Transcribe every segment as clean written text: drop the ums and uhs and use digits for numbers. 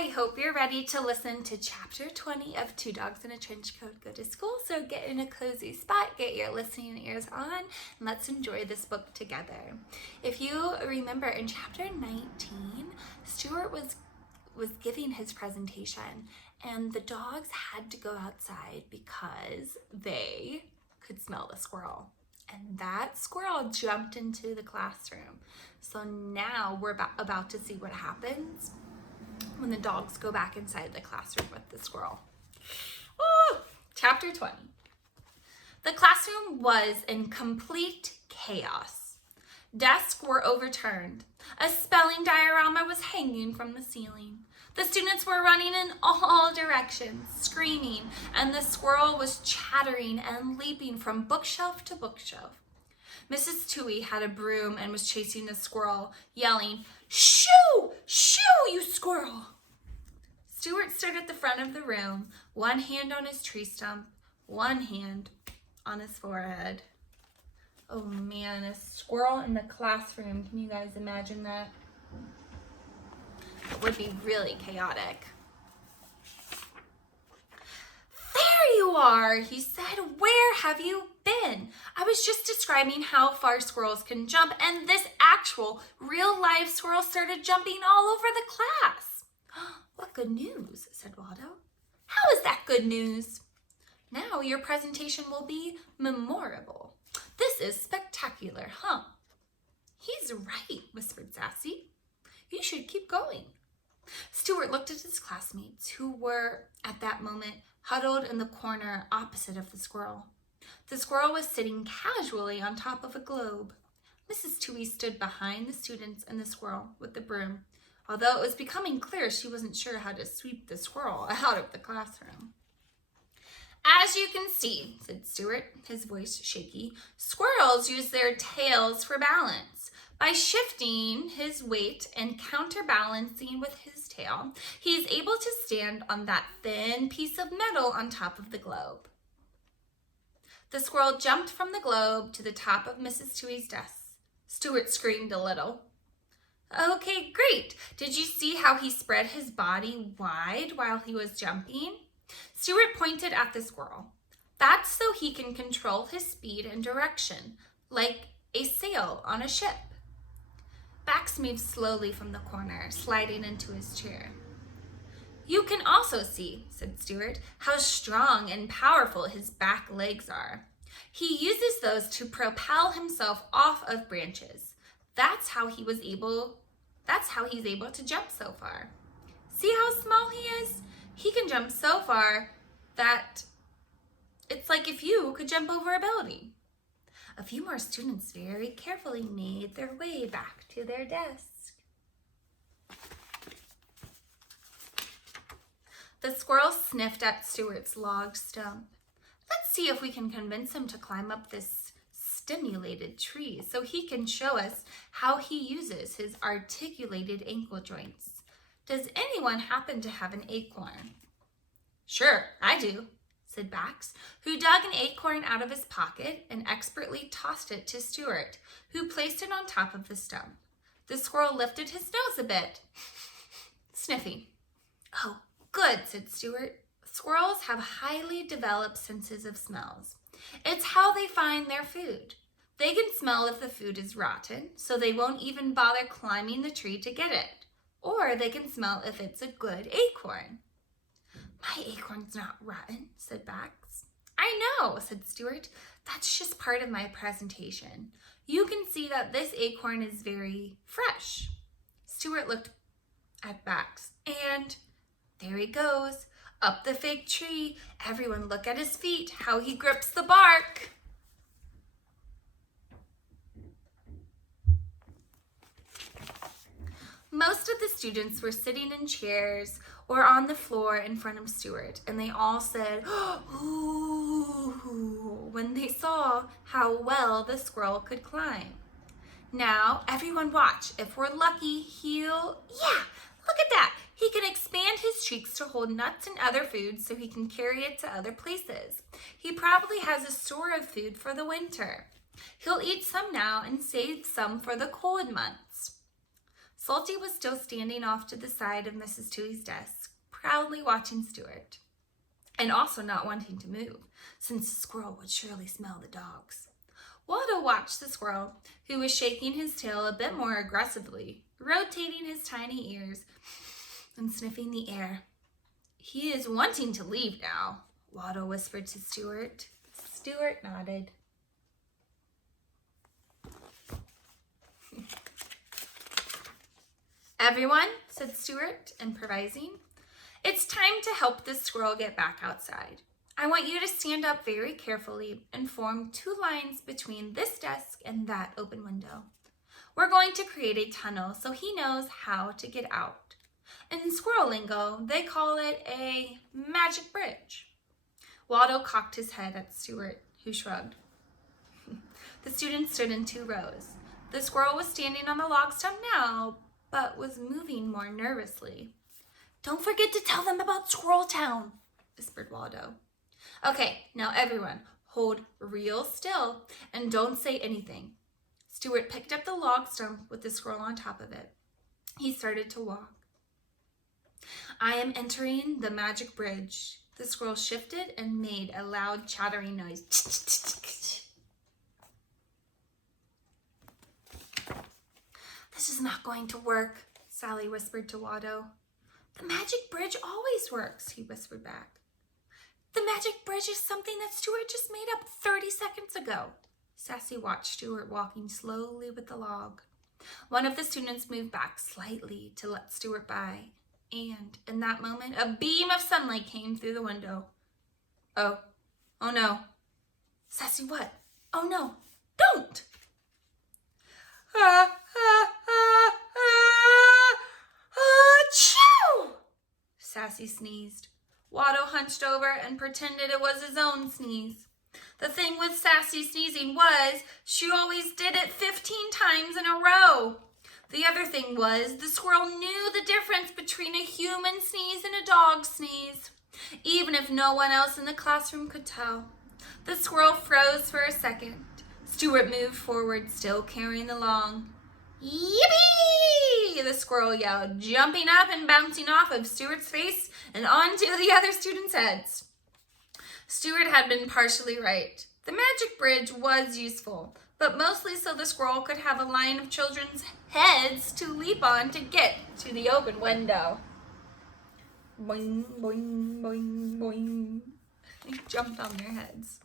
I hope you're ready to listen to chapter 20 of Two Dogs in a Trench Coat Go to School. So get in a cozy spot, get your listening ears on, and let's enjoy this book together. If you remember in chapter 19, Stuart was giving his presentation and the dogs had to go outside because they could smell the squirrel. And that squirrel jumped into the classroom. So now we're about to see what happens when the dogs go back inside the classroom with the squirrel. Chapter 20. The classroom was in complete chaos. Desks were overturned. A spelling diorama was hanging from the ceiling. The students were running in all directions, screaming, and the squirrel was chattering and leaping from bookshelf to bookshelf. Mrs. Toohey had a broom and was chasing the squirrel, yelling, "Shoo! Shoo, you squirrel!" Stuart stood at the front of the room, one hand on his tree stump, one hand on his forehead. Oh man, a squirrel in the classroom. Can you guys imagine that? It would be really chaotic. "There you are," he said. "Where have you been? I was just describing how far squirrels can jump, and this actual, real-life squirrel started jumping all over the class." "What good news," said Waldo. "How is that good news?" "Now your presentation will be memorable. This is spectacular, huh?" "He's right," whispered Sassy. "You should keep going." Stuart looked at his classmates, who were, at that moment, huddled in the corner opposite of the squirrel. The squirrel was sitting casually on top of a globe. Mrs. Toohey stood behind the students and the squirrel with the broom, although it was becoming clear she wasn't sure how to sweep the squirrel out of the classroom. "As you can see," said Stuart, his voice shaky, "squirrels use their tails for balance. By shifting his weight and counterbalancing with his tail, he is able to stand on that thin piece of metal on top of the globe." The squirrel jumped from the globe to the top of Mrs. Toohey's desk. Stuart screamed a little. "Okay, great. Did you see how he spread his body wide while he was jumping?" Stuart pointed at the squirrel. "That's so he can control his speed and direction, like a sail on a ship." Bax moved slowly from the corner, sliding into his chair. "You can also see," said Stuart, "how strong and powerful his back legs are. He uses those to propel himself off of branches. That's how he's able to jump so far. See how small he is? He can jump so far that it's like if you could jump over a building." A few more students very carefully made their way back to their desk. The squirrel sniffed at Stuart's log stump. "Let's see if we can convince him to climb up this stimulated tree so he can show us how he uses his articulated ankle joints. Does anyone happen to have an acorn?" "Sure, I do," said Bax, who dug an acorn out of his pocket and expertly tossed it to Stuart, who placed it on top of the stump. The squirrel lifted his nose a bit, sniffing. "Oh, good," said Stuart. "Squirrels have highly developed senses of smells. It's how they find their food. They can smell if the food is rotten, so they won't even bother climbing the tree to get it. Or they can smell if it's a good acorn." "My acorn's not rotten," said Bax. "I know," said Stuart. "That's just part of my presentation. You can see that this acorn is very fresh." Stuart looked at Bax, and there he goes, up the fake tree. Everyone look at his feet, how he grips the bark. Most of the students were sitting in chairs or on the floor in front of Stuart, and they all said, "Ooh," when they saw how well the squirrel could climb. "Now, everyone watch. If we're lucky, yeah, look at that. He can expand his cheeks to hold nuts and other food so he can carry it to other places. He probably has a store of food for the winter. He'll eat some now and save some for the cold months." Salty was still standing off to the side of Mrs. Toohey's desk, proudly watching Stuart, and also not wanting to move, since the squirrel would surely smell the dogs. Waldo watched the squirrel, who was shaking his tail a bit more aggressively, rotating his tiny ears and sniffing the air. "He is wanting to leave now," Waldo whispered to Stuart. Stuart nodded. "Everyone," said Stuart, improvising, "it's time to help this squirrel get back outside. I want you to stand up very carefully and form 2 lines between this desk and that open window. We're going to create a tunnel so he knows how to get out. In squirrel lingo, they call it a magic bridge." Waldo cocked his head at Stuart, who shrugged. The students stood in 2 rows. The squirrel was standing on the log stump now, but was moving more nervously. "Don't forget to tell them about Squirrel Town," whispered Waldo. "Okay, now everyone, hold real still and don't say anything." Stuart picked up the log stump with the squirrel on top of it. He started to walk. "I am entering the magic bridge." The squirrel shifted and made a loud chattering noise. "This is not going to work," Sally whispered to Waldo. "The magic bridge always works," he whispered back. "The magic bridge is something that Stuart just made up 30 seconds ago." Sassy watched Stuart walking slowly with the log. One of the students moved back slightly to let Stuart by, and in that moment, a beam of sunlight came through the window. Oh no. "Sassy, what?" "Oh no, don't!" Achoo! Sassy sneezed. Waldo hunched over and pretended it was his own sneeze. The thing with Sassy sneezing was she always did it 15 times in a row. The other thing was the squirrel knew the difference between a human sneeze and a dog sneeze, even if no one else in the classroom could tell. The squirrel froze for a second. Stuart moved forward, still carrying the log. "Yippee!" the squirrel yelled, jumping up and bouncing off of Stuart's face and onto the other students' heads. Stuart had been partially right. The magic bridge was useful, but mostly so the squirrel could have a line of children's heads to leap on to get to the open window. Boing, boing, boing, boing. They jumped on their heads.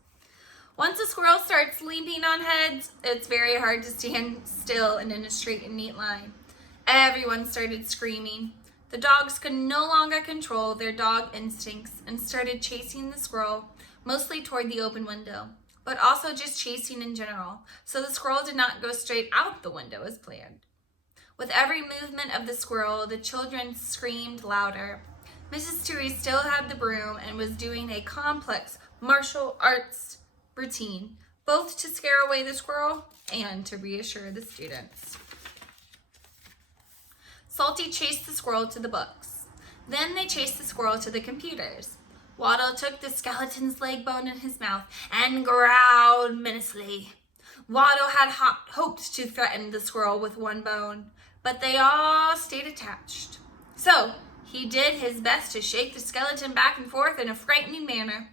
Once a squirrel starts leaping on heads, it's very hard to stand still and in a straight and neat line. Everyone started screaming. The dogs could no longer control their dog instincts and started chasing the squirrel, mostly toward the open window, but also just chasing in general, so the squirrel did not go straight out the window as planned. With every movement of the squirrel, the children screamed louder. Mrs. Toohey still had the broom and was doing a complex martial arts routine, both to scare away the squirrel and to reassure the students. Salty chased the squirrel to the books. Then they chased the squirrel to the computers. Waldo took the skeleton's leg bone in his mouth and growled menacingly. Waldo had hoped to threaten the squirrel with one bone, but they all stayed attached. So he did his best to shake the skeleton back and forth in a frightening manner.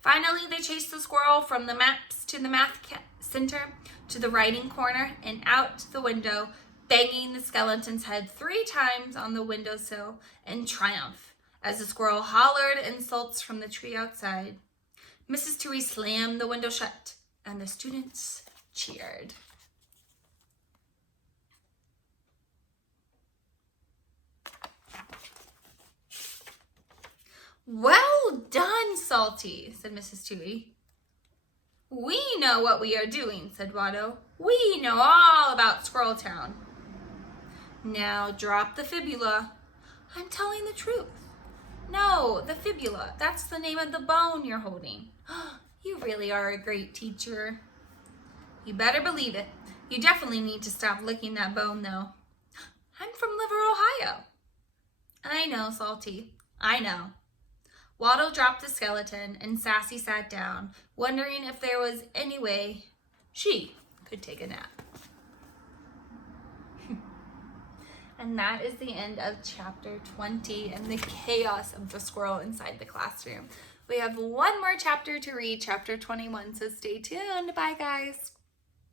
Finally, they chased the squirrel from the maps to the math center to the writing corner and out the window, banging the skeleton's head 3 times on the windowsill in triumph as the squirrel hollered insults from the tree outside. Mrs. Toohey slammed the window shut, and the students cheered. "Well done, Salty," said Mrs. Toohey. "We know what we are doing," said Waldo. "We know all about Squirrel Town." "Now drop the fibula." "I'm telling the truth." "No, the fibula. That's the name of the bone you're holding." "You really are a great teacher." "You better believe it. You definitely need to stop licking that bone, though." "I'm from Liver, Ohio." "I know, Salty. I know." Waldo dropped the skeleton, and Sassy sat down, wondering if there was any way she could take a nap. And that is the end of chapter 20 and the chaos of the squirrel inside the classroom. We have one more chapter to read, chapter 21, so stay tuned. Bye, guys.